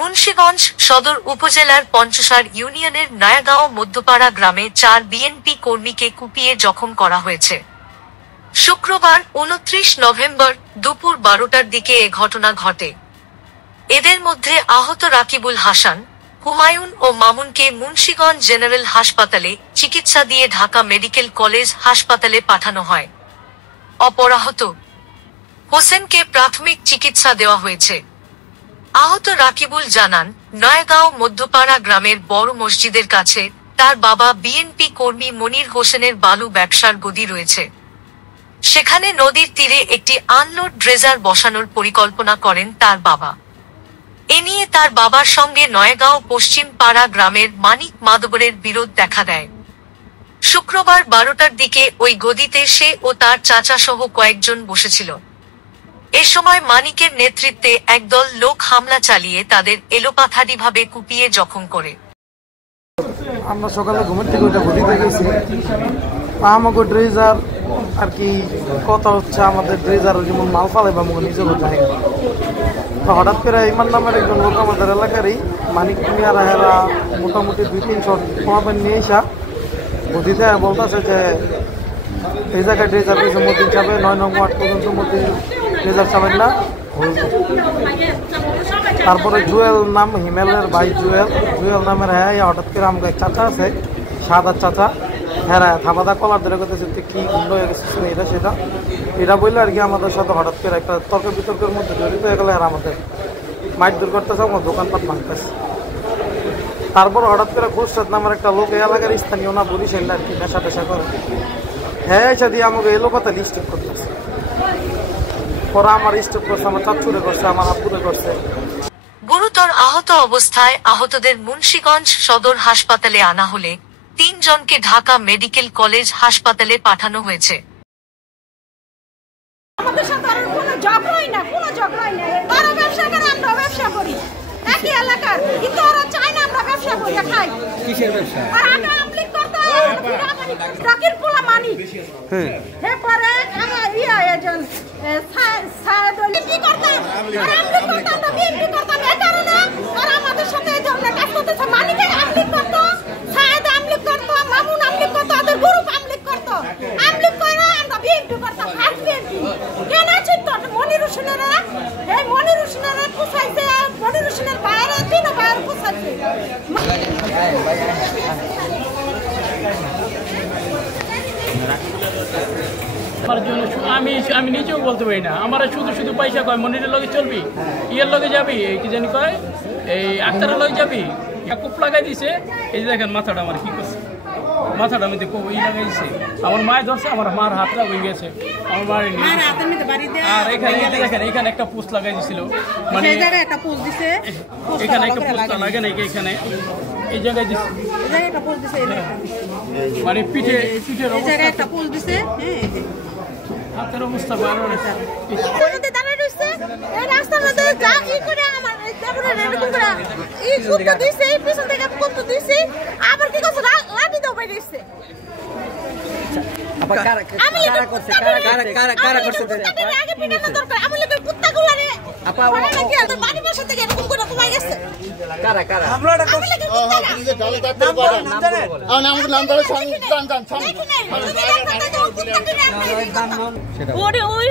মুন্সিগঞ্জ সদর উপজেলার পঞ্চসার ইউনিয়নের নয়াগাঁও মধ্যপাড়া গ্রামে 4 বিএনপি কর্মীকে কুপিয়ে জখম করা হয়েছে। শুক্রবার 29 নভেম্বর দুপুর 12টার দিকে এ ঘটনা ঘটে। এদের মধ্যে আহত রাকিবুল হাসান, হুমায়ুন ও মামুনকে মুন্সিগঞ্জ জেনারেল হাসপাতালে চিকিৎসা দিয়ে ঢাকা মেডিকেল কলেজ হাসপাতালে পাঠানো হয়। অপরাহত হোসেনকে প্রাথমিক চিকিৎসা দেওয়া হয়েছে। আহত রাকিবুল জানান, নয়াগাঁও মধ্যপাড়া গ্রামের বড় মসজিদের কাছে তার বাবা বিএনপি কর্মী মনির হোসেনের বালু ব্যবসার গদি রয়েছে। সেখানে নদীর তীরে একটি আনলোড ড্রেজার বসানোর পরিকল্পনা করেন তার বাবা। এ নিয়ে তার বাবার সঙ্গে নয়াগাঁও পশ্চিম পাড়া গ্রামের মানিক মাদবরের বিরোধ দেখা দেয়। শুক্রবার 12টার দিকে ওই গদিতে সে ও তার চাচা সহ কয়েকজন বসেছিল। এ সময় মানিকের নেতৃত্বে একদল লোক হামলা চালিয়ে তাদের এলোপাথারিভাবে কুপিয়ে জখম করে। আমরা সকালে ঘুমের থেকে ওইটা গদিতে গেছি, আমাকে ড্রেজার আর কি কথা হচ্ছে, আমাদের ড্রেজার যেমন মাল ফালে বা আমাকে নিজেও যায়। তো হঠাৎ করে ইমান নামের একজন লোক আমাদের এলাকারই মানিক মিয়ারা হেরা মোটামুটি 2-3 পোয়াবেন নিয়ে আসা গদিতে বলতেছে যে এই জায়গায় ড্রেজার পেয়েছে মতিন চাবে 9 নং ওয়ার্ড পর্যন্ত মতিন ড্রেজার চাবেন না। তারপরে জুয়েল নাম, হিমেলের ভাই জুয়েল নামের হ্যাঁ হঠাৎ করে আমাকে এক চাচা আছে, সাদার চাচা, হ্যাঁ থামাদা কলার ধরে করতেছে কি গুন্ড হয়ে গেছিস এটা সেটা এটা বললে আর কি আমাদের সাথে হঠাৎ করে একটা তর্ক বিতর্কের মধ্যে জড়িত হয়ে গেলে আর আমাদের মাইট দূর করতেছে, আমার দোকানপাট ভাঙতেছে। তারপর হঠাৎ করে খুরশাদ নামের একটা লোক এই এলাকার স্থানীয় না বরিশাল আর কি নেশা টেশা করে, হ্যাঁ এসে দিয়ে আমাকে এলো কথা স্টেপ করতেছে। পরে আমার স্টেপ করছে, আমার চাচুরে করছে, আমার আব্বুরে করছে। গুরুতর আহত অবস্থায় আহতদের মুন্সিগঞ্জ সদর হাসপাতালে আনা হলে 3 জনকে ঢাকা মেডিকেল কলেজ হাসপাতালে পাঠানো হয়েছে। আমাদের সাথে আর কোনো ঝগড়াই না, কোনো ঝগড়াই না। ওরা ব্যবসা করে, আমরা ব্যবসা করি, একই এলাকার, কিন্তু ওরা চায় না আমরা ব্যবসা করি খাই। কিসের ব্যবসা? আর আগে আমলিক করতে ট্রাকের পোলা মানি। হ্যাঁ পরে আমার এজন সাহেব কি করতাম, আর আমলিক করতাম না, বিএনপি করতাম। এই কারণে আর আমাদের সাথে এই ধরনের কাজ করতেছে। মানিকে আমলিক করতো, সাহেব আমলিক করতো, মামুন আমলিক করতো, ওদের গ্রুপ আমলিক করতো। আমলিক করে আমরা বিএনপি করতাম, ফার্স্ট বিএনপি। কেন চিন্তা মনির হোসেনের, এই মনির হোসেনের পুষাইছে, মনির হোসেনের বাইরে 3 বাইরে পুষাইছে। আমার জন্য আমি নিজেও বলতে পারি না, আমার শুধু পয়সা কয় মনিরের লগে চলবি, ইয়ের লগে যাবি, এই কি জানি কয় এই আক্তারের লগে যাবি, কূপ লাগাই দিছে। এই যে দেখেন মাথাটা আমার কি করছে, মাথাটা আমি দেখো ই লাগাই দিছে, আমার মায়ের ধরছে, আমার মার হাতটা হয়ে গেছে, আমার মায়ের আর এখানে দেখেন এখানে একটা পোস্ট লাগাই দিছিল, মানে এখানে একটা পোস্ট লাগে নাকি এখানে এই জায়গায় দিছে, মানে পিঠের একটা পোস্ট দিছে। হাতের অবস্থা ভালো রয়েছে। এই রাস্তার মধ্যে যা ই করে আমার তারপরে এরকম করে ই কুপটা দিছে, এই পিছন থেকে কুপটা দিছে, আবার কি করছে লাঠি দাও বাইরে দিছে। আপা কারা করছে, কারা করছে আগে পিটানো দরকার। আমি লোকের কুত্তাগুলারে আপা নাকি আর বাড়ি বসে থেকে এরকম করে কমাই গেছে। কারা হামলাটা করছে। আপনি যে ডালে ডালতে পারেন আর নাম ধরে ওই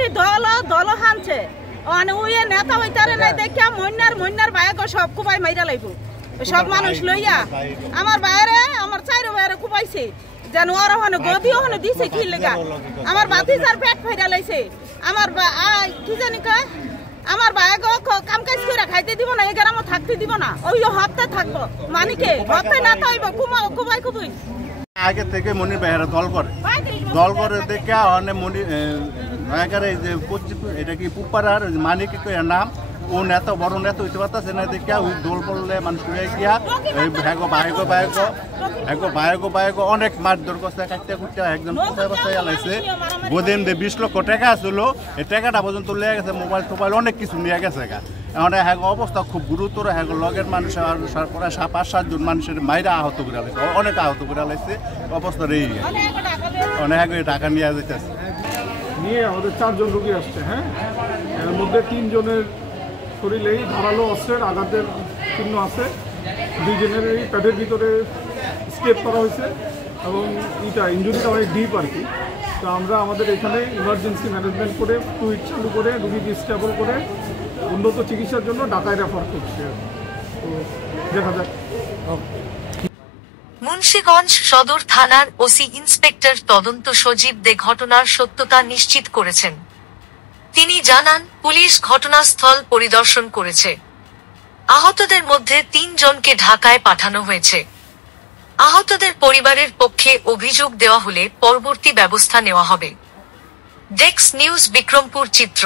দল হানছে, মানে ওই নেতা হইতারে নাই দেখা মইনার ভাইকে সব কুপাই মাইরা লাইব, সব মানুষ লইয়া আমার বাইরে, আমার 4 বাইরে কুপাইছে, যেন ওরা হনে গদিও হনে দিছে কি লেগা, আমার বাতিজার পেট ফাইরা লাইছে, আমার কি জানি কয় আমার ভাইকে কাম কাজ করে খাইতে দিব না, এই গ্রামে থাকতে দিব না, ওই হপ্তাহে থাকবো, মানিকে হপ্তাহে না থাকব কুবাই আগে থেকে মনির ভাইয়েরা দল করে দেখে মনির নয়াগাঁর এই যে এটা কি পুপারার মানিক নাম, ও নেতা বড় নেতা হইতে পারতেছে না দেখে ওই দোল পড়লে মানুষ গিয়া ভাইগো অনেক মারধর করছে, কাটতে কুটতে একজন বস্তায় আলাইছে। বোধেন 20 লক্ষ টাকা আসছিল, এই টাকাটা পর্যন্ত লেগে গেছে, মোবাইল টোবাইল অনেক কিছু নিয়ে গেছে। এখন অবস্থা খুব গুরুতর, লগের মানুষ প্রায় 5-7 জন মানুষের মাইরা আহত করে আলাইছে, অনেক আহত করে আলাইছে। অবস্থা এই অনেক টাকা নিয়ে যেতেছে, নিয়ে আমাদের 4 জন রোগী আসছে। হ্যাঁ, এর মধ্যে 3 জনের শরীরেই ধারালো অস্ত্রের আঘাতের চিহ্ন আছে। দুইজনেরই পেটের ভিতরে স্কেপ করা হয়েছে এবং ইঞ্জুরিটা অনেক ডিপ আর কি। তো আমরা আমাদের এখানে ইমার্জেন্সি ম্যানেজমেন্ট করে টুইট চালু করে রুগীকে স্টেবল করে উন্নত চিকিৎসার জন্য ঢাকায় রেফার করছে। তো দেখা যাক। মুন্সিগঞ্জ সদর থানার ওসি ইন্সপেক্টর তদন্ত সজীব দে ঘটনার সত্যতা নিশ্চিত করেছেন। তিনি জানান, পুলিশ ঘটনাস্থল পরিদর্শন করেছে। আহতদের মধ্যে 3 জনকে ঢাকায় পাঠানো হয়েছে। আহতদের পরিবারের পক্ষে অভিযোগ দেওয়া হলে পরবর্তী ব্যবস্থা নেওয়া হবে। ডেক্স নিউজ, বিক্রমপুর চিত্র।